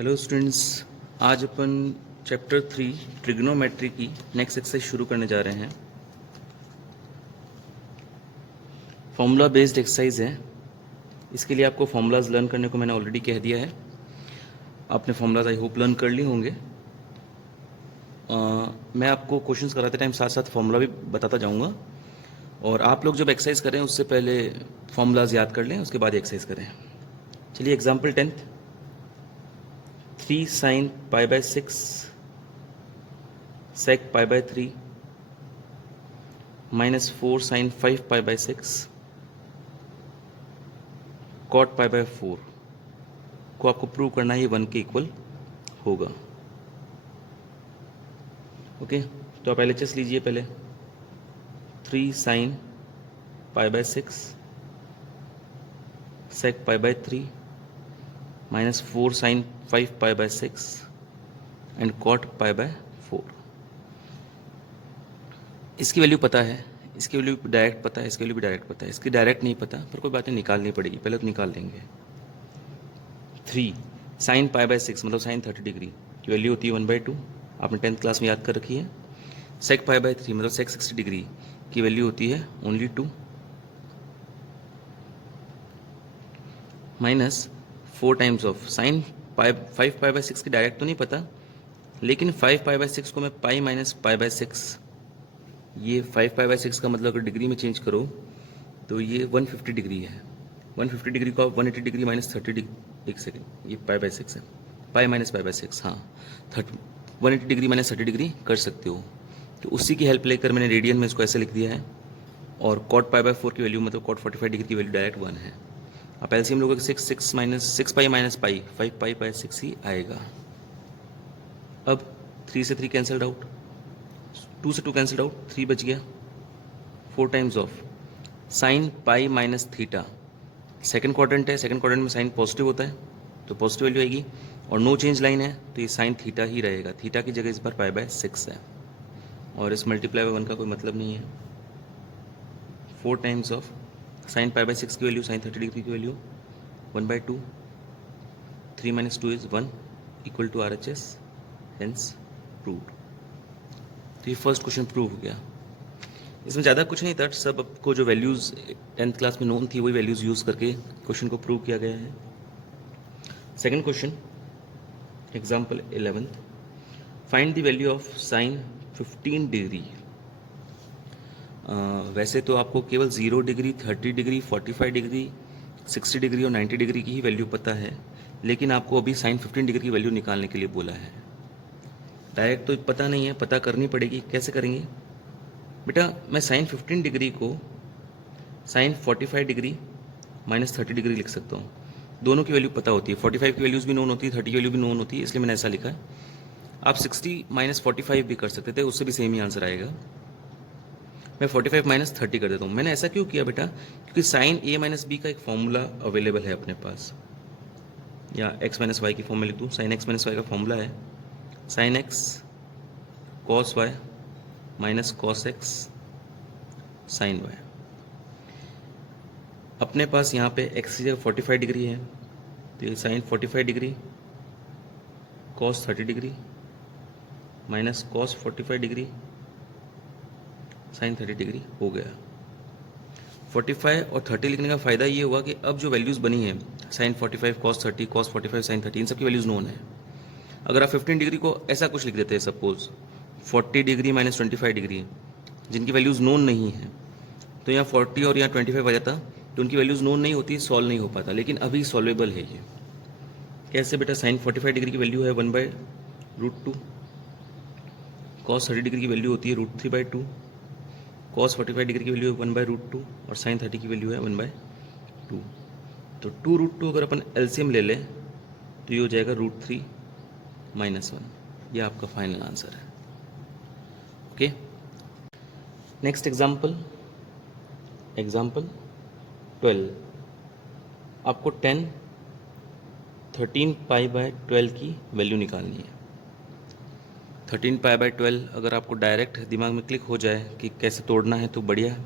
Hello students, आज अपन chapter 3 trigonometry की next exercise शुरू करने जा रहे हैं। फॉर्मूला बेस्ड एक्सरसाइज है। इसके लिए आपको फॉर्मूलाज लर्न करने को मैंने ऑलरेडी कह दिया है। आपने फॉर्मूलाज आई होप लर्न कर लिए होंगे। मैं आपको क्वेश्चंस कराते टाइम साथ साथ फॉर्मूला भी बताता जाऊंगा, और आप लोग जब एक्सरसाइज करें उससे पहले फॉर्मूलाज याद कर लें, उसके बाद एक्सरसाइज करें। चलिए example 10th, 3 sin pi by 6 sec pi by 3 minus 4 sin 5 pi by 6 cot pi by 4 को आपको प्रूव करना है ये 1 के इक्वल होगा। ओके, तो आप LHS लीजिए पहले। 3 sin pi by 6 sec pi by 3 minus 4 sin 5 pi by 6 and cot pi by 4। इसकी वैल्यू पता है, इसकी वैल्यू डायरेक्ट पता है, इसकी वैल्यू भी डायरेक्ट पता है। इसकी डायरेक्ट नहीं पता, पर कोई बात नहीं, निकालनी पड़ेगी, पहले तो निकाल लेंगे। 3 साइन पाई बाय 6 मतलब साइन 30 डिग्री की वैल्यू होती है 1/2, आपने 10th क्लास में याद कर रखी है। सेक पाई बाय 3 मतलब सेक 60 डिग्री की वैल्यू होती है only 2, minus 4 times of sign 5 pi by 6 की डायरेक्ट तो नहीं पता, लेकिन 5 पाई बाय 6 को मैं पाई माइनस पाई बाय 6, ये 5 पाई बाय 6 का मतलब अगर डिग्री में चेंज करो तो ये 150 डिग्री है। 150 डिग्री को आप 180 डिग्री माइनस 30 डिग्री, एक सेकेंड, ये पाई बाय 6 है, पाई माइनस पाई बाय 6, हाँ 180 डिग्री माइनस 30 डिग्री कर सकते हो। तो उसी की हेल्प लेकर मैंने रेडियन में इसको ऐसे लिख दिया है, और कॉट पाई बाय 4 की वैल्यू मतलब कॉट 45 डिग्री की वैल्यू डायरेक्ट 1 है। आप एलसीएम लोगों 6 minus 6 pi minus pi 5 pi by 6 ही आएगा। अब 3 से 3 कैंसल्ड आउट, 2 से 2 कैंसल्ड आउट, 3 बच गया। 4 times of sine pi minus theta, second quadrant है, सेकंड क्वाड्रेंट में साइन पॉजिटिव होता है तो पॉजिटिव वैल्यू आएगी, और नो चेंज लाइन है तो ये साइन थीटा ही रहेगा। थीटा की जगह इस बार पाई बाय 6 है, और इस मल्टीप्लाई बाय 1 का कोई मतलब नहीं है। 4 times of sine pi by 6 की वैल्यू साइन 30 डिग्री की value 1/2, 3 minus 2 is 1 equal to RHS, hence proved. तो ये फर्स्ट क्वेश्चन प्रूव हो गया। इसमें ज़्यादा कुछ नहीं था, सब आपको जो वैल्यूज़ 10th क्लास में नोन थी वही वैल्यूज़ यूज़ करके क्वेश्चन को प्रूव किया गया है। Second question, example 11th, find the value of sine 15 degree. वैसे तो आपको केवल 0 डिग्री, 30 डिग्री, 45 डिग्री, 60 डिग्री और 90 डिग्री की ही वैल्यू पता है, लेकिन आपको अभी साइन 15 डिग्री की वैल्यू निकालने के लिए बोला है। डायरेक्ट तो पता नहीं है, पता करनी पड़ेगी। कैसे करेंगे बेटा? मैं साइन 15 डिग्री को साइन 45 डिग्री माइनस 30 डिग्री लिख सकता हूँ। दोनों की वैल्यू पता होती है, 45 की वैल्यूज़ भी नोन होती है, 30 की वैल्यू भी नोन होती है, इसलिए मैंने ऐसा लिखा है। आप 60 माइनस 45 भी कर सकते थे, उससे भी सेम ही आंसर आएगा। मैं 45 माइनस 30 कर देता हूँ। मैंने ऐसा क्यों किया बेटा? क्योंकि साइन A माइनस B का एक फॉर्मूला अवेलेबल है अपने पास, या x माइनस वाई की फॉर्म में लिख दूँ। साइन x माइनस वाई का फॉर्मूला है sine x cos y minus cos x sine y। अपने पास यहाँ पे x की जगह 45 डिग्री है, तो ये sine 45 degree cos 30 degree minus cos 45 degree sine 30 degree हो गया। 45 और 30 लिखने का फ़ायदा ये हुआ कि अब जो वैल्यूज़ बनी है साइन 45 कॉस 30 कॉस 45 साइन 30, इन सब की वैल्यूज़ नोन है। अगर आप 15 डिग्री को ऐसा कुछ लिख देते हैं, सपोज 40 डिग्री माइनस 25 डिग्री, जिनकी वैल्यूज़ नोन नहीं है, तो यहाँ 40 और यहाँ 25 आ जाता, तो उनकी वैल्यूज़ नोन नहीं होती, सॉल्व नहीं हो पाता। लेकिन अभी सॉल्वेबल है ये। कैसे बेटा? साइन 45 डिग्री की वैल्यू है 1/√2, कॉस 30 डिग्री की वैल्यू होती है √3/2, कॉस 45 डिग्री की वैल्यू है 1/√2, और साइन 30 की वैल्यू है 1/2। तो 2√2 अगर अपन एलसीएम ले लें तो ये हो जाएगा √3 माइनस 1। ये आपका फाइनल आंसर है। Okay, next example, example 12। आपको 13 पाई बाय 12 की वैल्यू निकालनी है। 13 पाई बाय 12 अगर आपको डायरेक्ट दिमाग में क्लिक हो जाए कि कैसे तोड़ना है तो बढ़िया,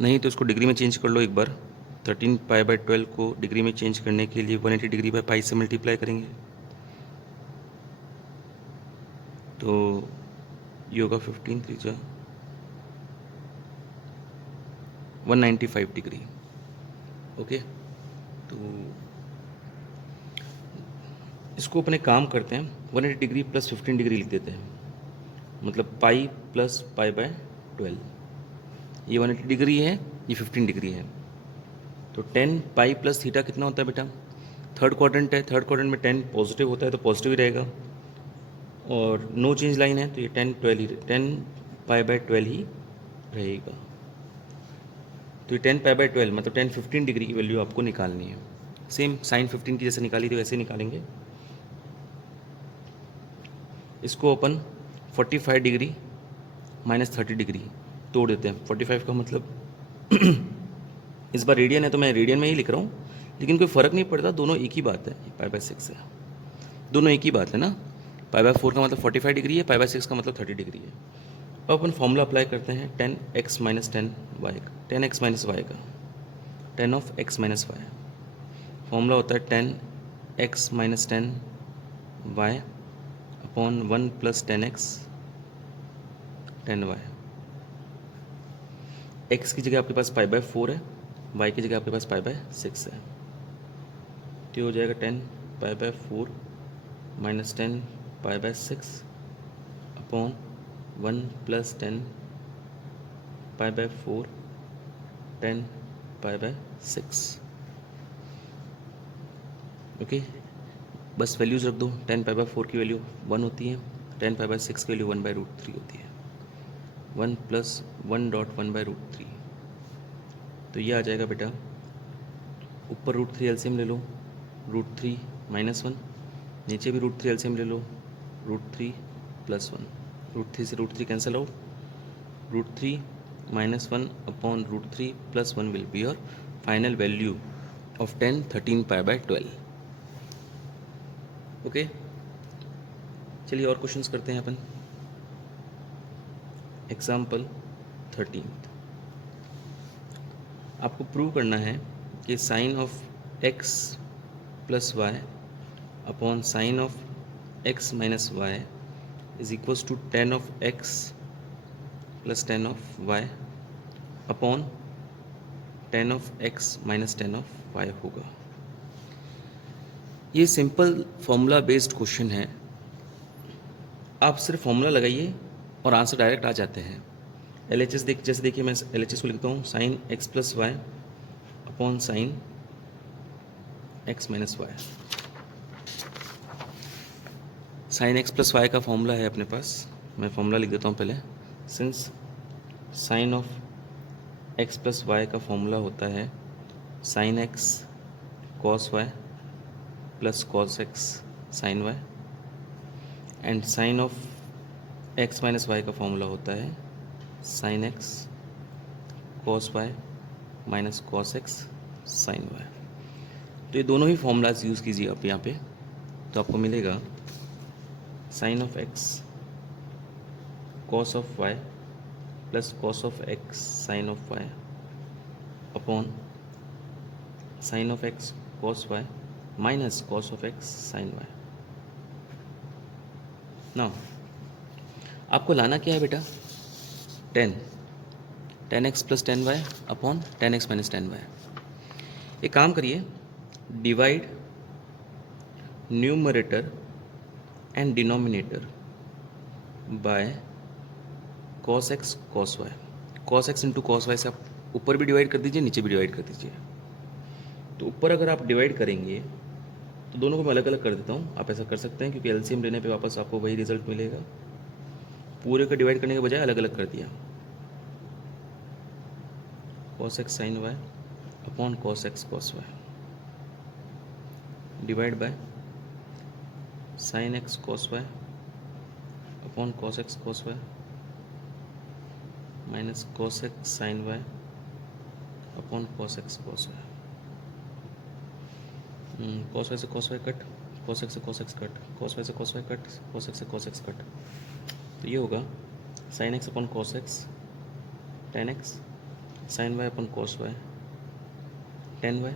नहीं तो इसको डिग्री में चेंज कर लो एक बार। 13 पाई बाय 12 को डिग्री में चेंज करने के लिए 180 डिग्री बाय पाई से मल्टीप्लाई करेंगे, तो ये होगा 15 3 195 डिग्री। ओके, तो इसको अपने काम करते हैं, 180 डिग्री प्लस 15 डिग्री लिख देते हैं, मतलब पाई प्लस पाई बाय 12। ये 180 डिग्री है, ये 15 डिग्री है, तो 10 पाई प्लस थीटा कितना होता है बेटा? थर्ड क्वाड्रेंट है, थर्ड क्वाड्रेंट में 10 पॉजिटिव होता है तो पॉजिटिव ही रहेगा, और नो चेंज लाइन है तो ये 10 पाई बाय 12 ही रहेगा। तो ये 10 पाई बाय 12 मतलब 10 15 डिग्री की वैल्यू आपको निकालनी है। सेम साइन 15 की जैसे निकाली थी वैसे निकालेंगे। इसको अपन 45 डिग्री माइनस 30 डिग्री तोड़ देते हैं। 45 का मतलब इस बार रेडियन है तो मैं रेडियन में ही लिख रहा हूँ, लेकिन कोई फ़र्क नहीं पड़ता, दोनों एक ही बात है। पाई बाय 6 है, दोनों एक ही बात है ना। पाई बाय 4 का मतलब 45 डिग्री है, पाई बाय 6 का मतलब 30 डिग्री है। अब अपन फॉर्मूला अप्लाई करते हैं 10x माइनस 10y का, 10x माइनस y का, 10 of x minus y। Formula होता है 10x minus 10y upon 1 plus 10x 10y। x की जगह आपके पास पाई बाय 4 है, y की जगह आपके पास पाई बाय 6 है, तो हो जाएगा 10 पाई by 4 minus 10 pi by 6 upon 1 plus 10 pi by 4 10 pi by 6। Okay, बस वैल्यूज़ रख दो। 10 पाई बाय 4 की वैल्यू 1 होती है, 10 पाई बाय 6 की वैल्यू 1/√3 होती है, 1 प्लस 1.1/√3। तो ये आ जाएगा बेटा, ऊपर √3 एलसीएम ले लो, √3 माइनस 1, नीचे भी √3 एलसीएम ले लो, √3 प्लस 1, √3 से √3 cancel out, √3 minus 1 upon √3 plus 1 will be your final value of 10 13 pi by 12। Okay, चलिए और क्वेश्चंस करते हैं अपन। एग्जाम्पल 13, आपको प्रूव करना है कि sine of x plus Y upon sine of x minus Y is equals to 10 of x plus 10 of y upon 10 of x minus 10 of y होगा। ये सिंपल फॉर्मूला बेस्ड क्वेश्चन है, आप सिर्फ formula लगाइए और आंसर डायरेक्ट आ जाते हैं। LHS जैसे देखिए, मैं LHS को लिखता हूँ sine x plus Y upon sine x minus Y. Sine x plus Y का फॉर्मूला है अपने पास, मैं फॉर्मूला लिख देता हूँ पहले। Since sine of x plus Y का फॉर्मूला होता है sine x cos Y plus cos x sine Y, and sine of x minus Y का फॉर्मूला होता है sine x cos Y minus cos x sine Y. तो ये दोनों ही formulas use कीजिए आप यहाँ पे, तो आपको मिलेगा sine of x cos of y plus cos of x sine of y upon sine of x cos y minus cos of x sine y। ना आपको लाना क्या है बेटा? 10x plus 10y upon 10x minus 10y। एक काम करिए, divide numerator and denominator by cos x cos Y. Cos X into cos Y से आप ऊपर भी डिवाइड कर दीजिए, नीचे भी डिवाइड कर दीजिए। तो ऊपर अगर आप डिवाइड करेंगे तो दोनों को मैं अलग अलग कर देता हूँ, आप ऐसा कर सकते हैं क्योंकि एलसीएम लेने पे वापस आपको वही रिजल्ट मिलेगा। पूरे को डिवाइड करने के बजाय अलग अलग कर दिया, cos x sin y upon cos x cos y divide by sin x cos y upon cos x cos Y minus cos x sin y upon cos x cos Y. Cos Y से cos y cut, cos x से cos x cut, cos Y से cos y cut, cos x से cos x cut. तो ये होगा sin x upon cos x 10x, sin y upon cos y 10y,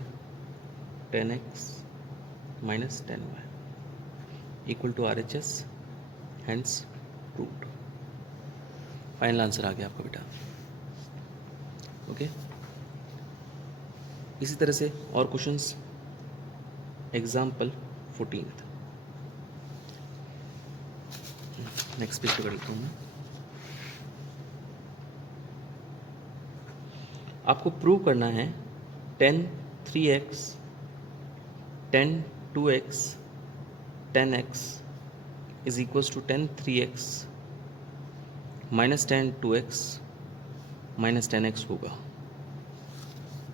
10x minus 10y equal to RHS, hence proved. Final answer आ गया आपका बेटा। Okay, इसी तरह से और क्वेश्चंस। एग्जाम्पल 14, नेक्स्ट पेज पे कर लेता हूँ मैं। आपको प्रूव करना है 10 3x 10 2x 10x is equals to 10 3x minus 10 2x minus 10x होगा।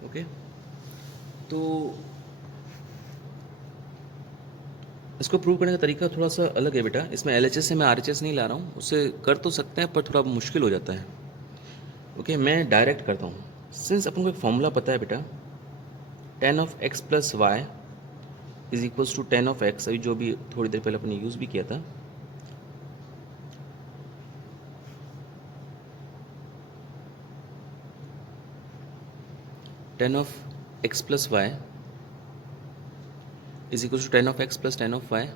ओके, तो इसको प्रूव करने का तरीका थोड़ा सा अलग है बेटा। इसमें LHS से मैं RHS नहीं ला रहा हूँ, उससे कर तो सकते हैं पर थोड़ा मुश्किल हो जाता है। ओके, मैं डायरेक्ट करता हूँ। सिंस अपन को एक फॉर्मूला पता है बेटा, 10 of x plus Y is equals to 10 of x, अभी जो भी थोड़ी देर पहले अपने यूज़ भी किया था। Ten of X plus Y is equal to 10 of X plus 10 of Y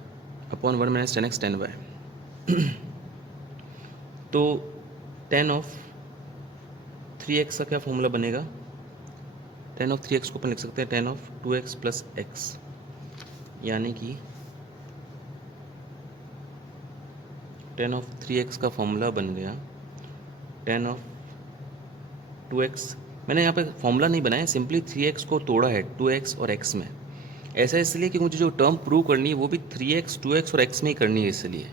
upon 1 minus 10x 10y। तो 10 ऑफ 3x का क्या फॉर्मूला बनेगा? 10 ऑफ 3x को अपन लिख सकते हैं 10 ऑफ 2x प्लस x, यानी कि 10 ऑफ 3x का फॉर्मूला बन गया 10 ऑफ 2x। मैंने यहाँ पे फॉर्मूला नहीं बनाया, सिंपली 3x को तोड़ा है 2x और x में। ऐसा इसलिए कि मुझे जो टर्म प्रूव करनी है वो भी 3x 2x और x में ही करनी है, इसलिए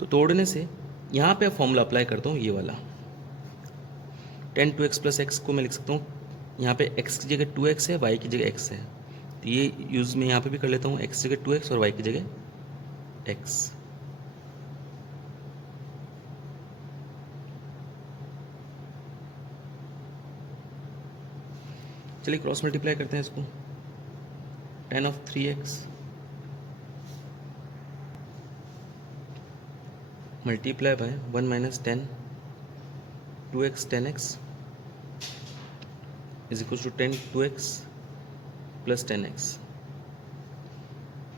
तो तोड़ने से यहाँ पे फॉर्मूला अप्लाई करता हूँ, ये वाला 10 2x प्लस x को मैं लिख सकता हूँ, यहाँ पे x की जगह 2x है, y की जगह x है, तो ये यूज़ मैं यहाँ पे भी कर लेता हूँ, x की जगह 2x और y की जगह x। चलिए क्रॉस मल्टीप्लाई करते हैं इसको। 10 of 3x multiply by 1 minus 10 2x 10x is equal to 10 2x plus 10x।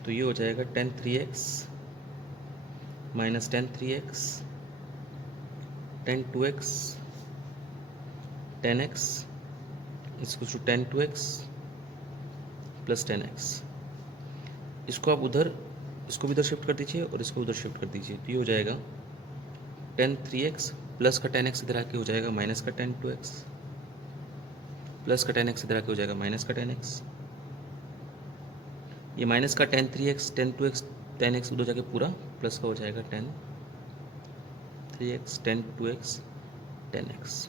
तो ये हो जाएगा 10 3x minus 10 3x 10 2x 10x is equal to 10 2x plus 10x। इसको आप उधर, इसको भी इधर शिफ्ट कर दीजिए और इसको उधर शिफ्ट कर दीजिए, तो ये हो जाएगा 10 3x प्लस का 10x इधर आके हो जाएगा माइनस का 10 2x प्लस का 10x इधर आके हो जाएगा माइनस का 10x। ये माइनस का 10 3x 10 2x 10x उधर जाके पूरा प्लस का हो जाएगा 10 3x 10 2x 10x।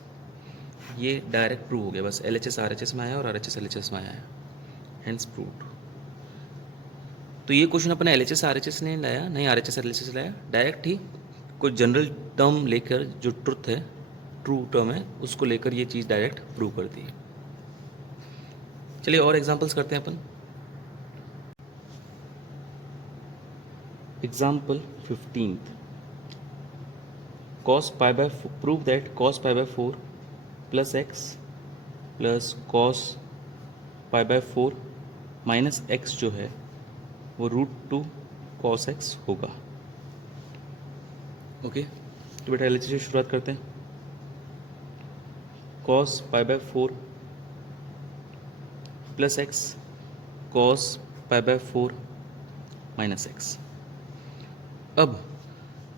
ये डायरेक्ट प्रूव हो गया, बस LHS RHS में आया और RHS LHS में आया, हेंस प्रूव्ड। तो ये क्वेश्चन अपने LHS RHS ने लाया नहीं, RHS LHS लाया, डायरेक्ट ही कोई जनरल टर्म लेकर, जो ट्रुथ है, ट्रू टर्म है, उसको लेकर ये चीज़ डायरेक्ट प्रूव कर दी। चलिए और एग्जांपल्स करते हैं अपन। Example 15th, cos pi by 4, prove that cos pi by 4 plus x plus cos pi by 4 minus x जो है वो √2 cos x होगा। ओके, तो बेटा LHS से शुरुआत करते हैं। cos pi by 4 plus x cos pi by 4 minus x। अब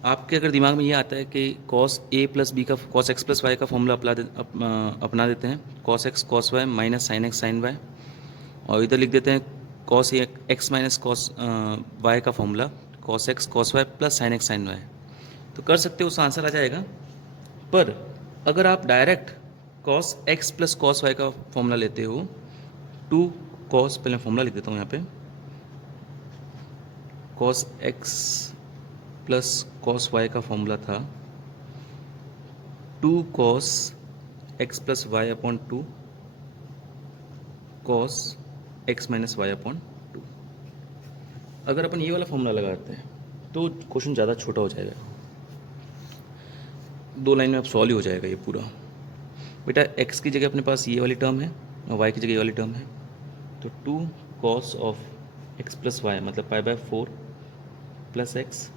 आपके अगर दिमाग में ये आता है कि cos a प्लस बी का, cos x प्लस वाई का फॉर्मूला अपना देते हैं, cos x cos y minus sin x sin y, और इधर लिख देते हैं cos x minus cos y का formula cos x cos y plus sin x sin y, तो कर सकते हो, उसका आंसर आ जाएगा। पर अगर आप direct cos x plus cos y का फॉर्मूला लेते हो, 2 cos, पहले फॉर्मूला लिख देता हूँ यहाँ पे, cos x plus cos y का फॉर्मूला था 2 cos x plus Y upon 2 cos x minus Y upon 2। अगर अपन ये वाला फॉर्मूला लगाते हैं तो क्वेश्चन ज़्यादा छोटा हो जाएगा, 2 लाइन में अब सॉल्व ही हो जाएगा ये पूरा। बेटा x की जगह अपने पास ये वाली टर्म है और y की जगह ये वाली टर्म है, तो 2 cos of x plus Y मतलब pi by 4 plus x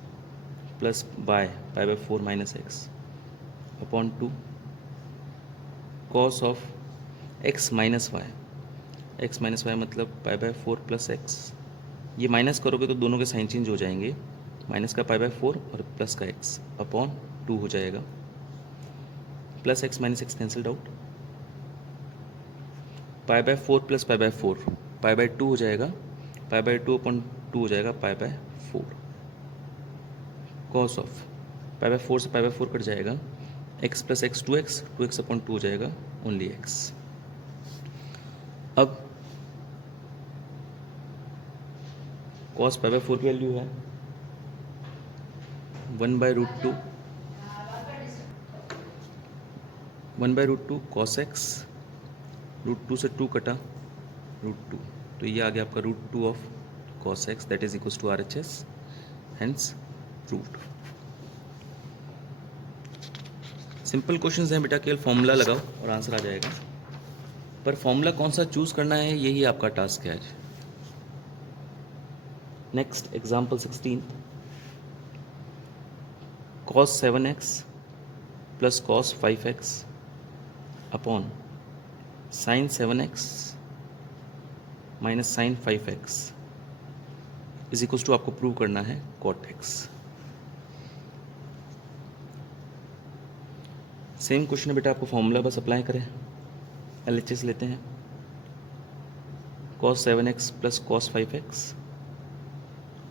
plus by pi by 4 minus x upon 2 cos of x minus Y मतलब पाई बाय 4 प्लस एक्स। ये माइनस करोगे तो दोनों के साइन चेंज हो जाएंगे, माइनस का पाई बाय 4 और प्लस का एक्स अपॉन 2 हो जाएगा। Plus x minus x cancelled out, pi by 4 plus pi by 4 pi by 2 हो जाएगा, पाई बाय 2 अपॉन 2 हो जाएगा पाई by 4। Cos of pi by 4 से पाई बाय 4 कट जाएगा, x plus x 2x, 2x upon 2 हो जाएगा ओनली एक्स। अब cos pi by 4 की वैल्यू है 1/√2 1/√2 कॉस एक्स, √2 से 2 कटा √2, तो ये आ गया आपका √2 of cos X that is equals to RHS, hence proved. Simple questions हैं बेटा, केवल फॉर्मूला लगाओ और आंसर आ जाएगा, पर फॉर्मूला कौन सा चूज करना है यही आपका टास्क है आज। Next example 16, cos 7x plus cos 5x upon sin 7x minus sin 5x is equals to आपको प्रूव करना है cot x। सेम क्वेश्चन है बेटा, आपको फॉर्मूला बस अप्लाई करें, LHS लेते हैं, cos 7x plus cos 5x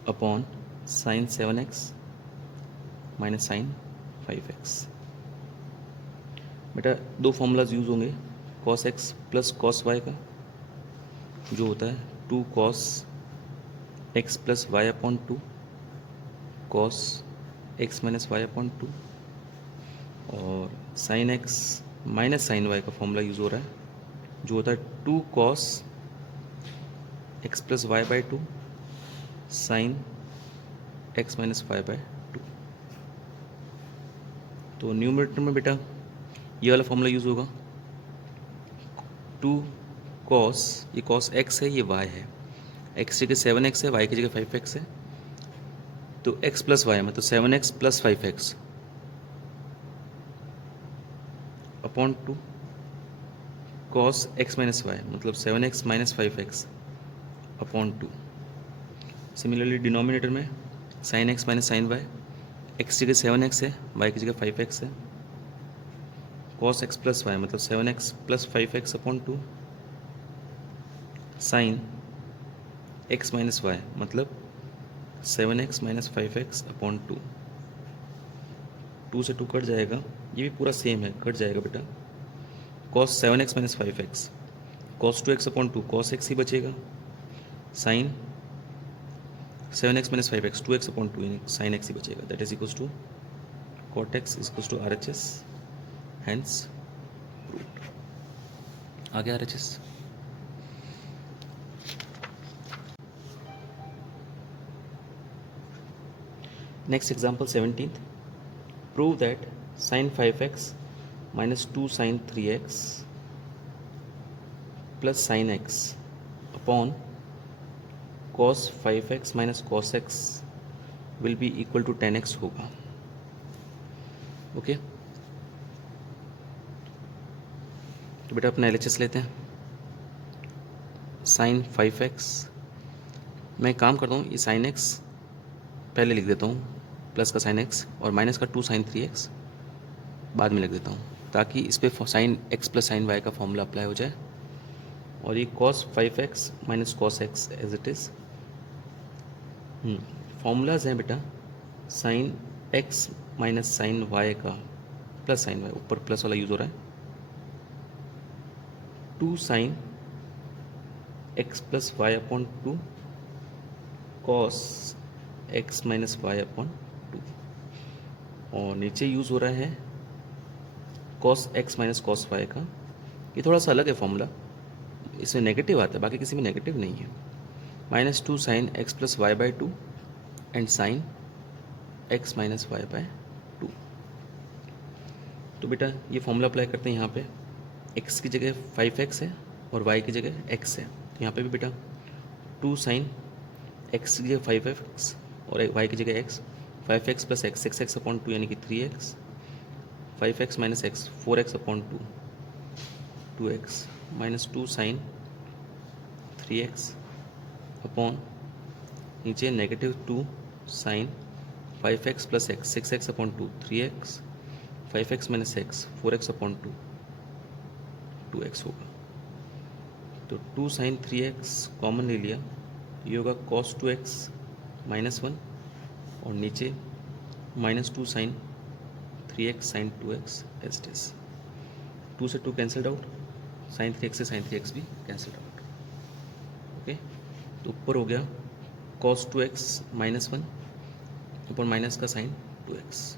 upon sin 7x minus sin 5x। बेटा दो फॉर्मूलाज यूज़ होंगे, cos x plus cos y का जो होता है 2 cos x plus Y upon 2 cos x minus Y upon 2, और sin x minus sin y का formula use हो रहा है जो होता है 2 cos x plus Y by 2 sin x minus Y by 2। तो न्यूमरेटर में बेटा ये वाला फॉर्मूला यूज़ होगा, 2 cos, ये cos x है, ये y है, x की जगह 7x है, y की जगह 5x है, तो x प्लस वाई मतलब 7x plus 5x upon 2 cos x minus Y मतलब 7x minus 5x upon 2। Similarly denominator में sin x minus sin y, x की जगह 7x है, y की जगह 5x है, cos x प्लस वाई मतलब 7x plus 5x upon 2 sin x minus Y मतलब 7x माइनस 5x अपॉन 2। 2 से 2 कट जाएगा, ये भी पूरा सेम है, कट जाएगा बेटा, cos 7x minus 5x cos 2x upon 2 cos x ही बचेगा, sin 7x minus 5x 2x upon 2 यानी sin x ही बचेगा, that is equals to cot x is equals to RHS, hence proved. आ गया RHS। Next example 17th, prove that sin 5x minus 2 sin 3x plus sin x upon cos 5x minus cos x will be equal to 10x होगा। Okay तो बेटा अपना LHS लेते हैं, sin 5x, मैं काम करता हूँ ये sin x पहले लिख देता हूँ, प्लस का sin x और माइनस का 2 sin 3x बाद में लिख देता हूँ, ताकि इस पर sin x plus sin y का फॉर्मूला अप्लाई हो जाए, और ये cos 5x minus cos x as it is. Formulas हैं बेटा, sin x minus sin y का प्लस sin y, ऊपर प्लस वाला यूज़ हो रहा है, 2 sin x plus Y upon 2 cos x minus Y upon 2, और नीचे यूज़ हो रहा है cos x minus cos y का। ये थोड़ा सा अलग है फॉर्मूला, इसमें नेगेटिव आता है, बाकी किसी में नेगेटिव नहीं है, minus 2 sine x plus Y by 2 and sine x minus Y by 2। तो बेटा ये फॉर्मूला अप्लाई करते हैं, यहाँ पे x की जगह 5x है और y की जगह x है, तो यहाँ पे भी बेटा 2 साइन x की जगह 5x और y की जगह x, 5x plus x 6x upon 2 यानी कि 3x, 5x minus x 4x upon 2 2x minus 2 sign 3x upon नीचे negative 2 sin 5x plus x 6x upon 2 3x, 5x minus x 4x upon 2 2x होगा। तो 2 sign 3x common ले लिया, ये होगा cos 2x minus 1 और नीचे minus 2 sign 3x sine 2x as it is. 2 से 2 कैंसल्ड आउट, साइन 3x से साइन 3x भी कैंसल्ड आउट। ओके, तो ऊपर हो गया cos 2x माइनस 1 ऊपर माइनस का साइन 2x।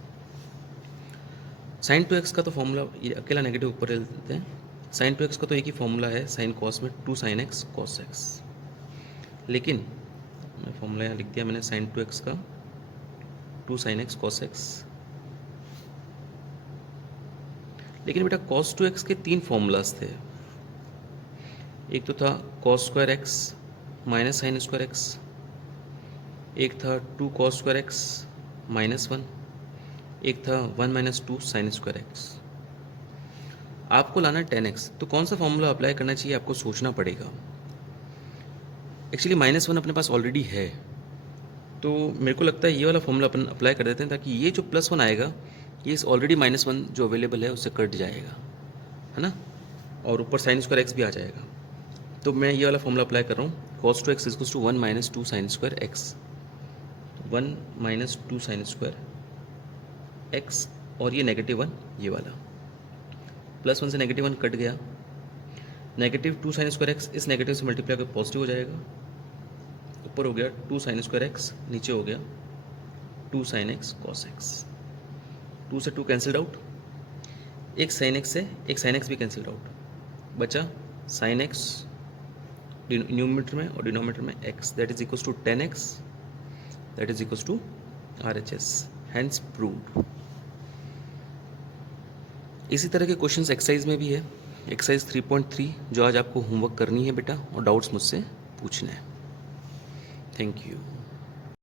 साइन 2x का तो फॉर्मूला ये अकेला नेगेटिव ऊपर ले लेते हैं। साइन 2x का तो एक ही फॉर्मूला है साइन कॉस में 2 साइन x कॉस x, लेकिन मैं फॉर्मूला यहाँ लिख दिया मैंने साइन 2x का 2 साइन x कॉस x। लेकिन बेटा cos 2x के 3 फॉर्मूलाज थे। एक तो था cos square x minus sine square x, एक था 2 cos स्क्वायर x माइनस 1, एक था 1 माइनस 2 साइन स्क्वायर x। आपको लाना 10x, तो कौन सा फॉर्मूला अप्लाई करना चाहिए आपको सोचना पड़ेगा। एक्चुअली माइनस 1 अपने पास ऑलरेडी है, तो मेरे को लगता है ये वाला फॉर्मूला अपन अप्लाई कर देते हैं ताकि ये जो प्लस 1 आएगा ये इस ऑलरेडी माइनस 1 जो अवेलेबल है उससे कट जाएगा, है ना, और ऊपर साइन स्क्वायर एक्स भी आ जाएगा। तो मैं ये वाला फॉर्मूला अप्लाई कर रहा हूँ, cos 2x equals to 1 minus 2 sine square x, 1 minus 2 sine square x और ये नेगेटिव 1 ये वाला, प्लस 1 से नेगेटिव 1 कट गया, नेगेटिव 2 साइन स्क्वायर एक्स इस नेगेटिव से मल्टीप्लाई कर पॉजिटिव हो जाएगा, ऊपर हो गया 2 साइन स्क्वायर एक्स, नीचे हो गया 2 साइन एक्स कॉस एक्स। 2 से 2 कैंसल्ड आउट, एक साइन एक्स से एक साइन एक्स भी कैंसल्ड आउट, बचा साइन एक्स न्यूमरेटर में और डिनोमिनेटर में x, that is equals to 10x, that is equals to RHS, hence proved. इसी तरह के क्वेश्चंस एक्सरसाइज में भी है, एक्सरसाइज 3.3 जो आज आपको होमवर्क करनी है बेटा और डाउट्स मुझसे पूछना है। Thank you.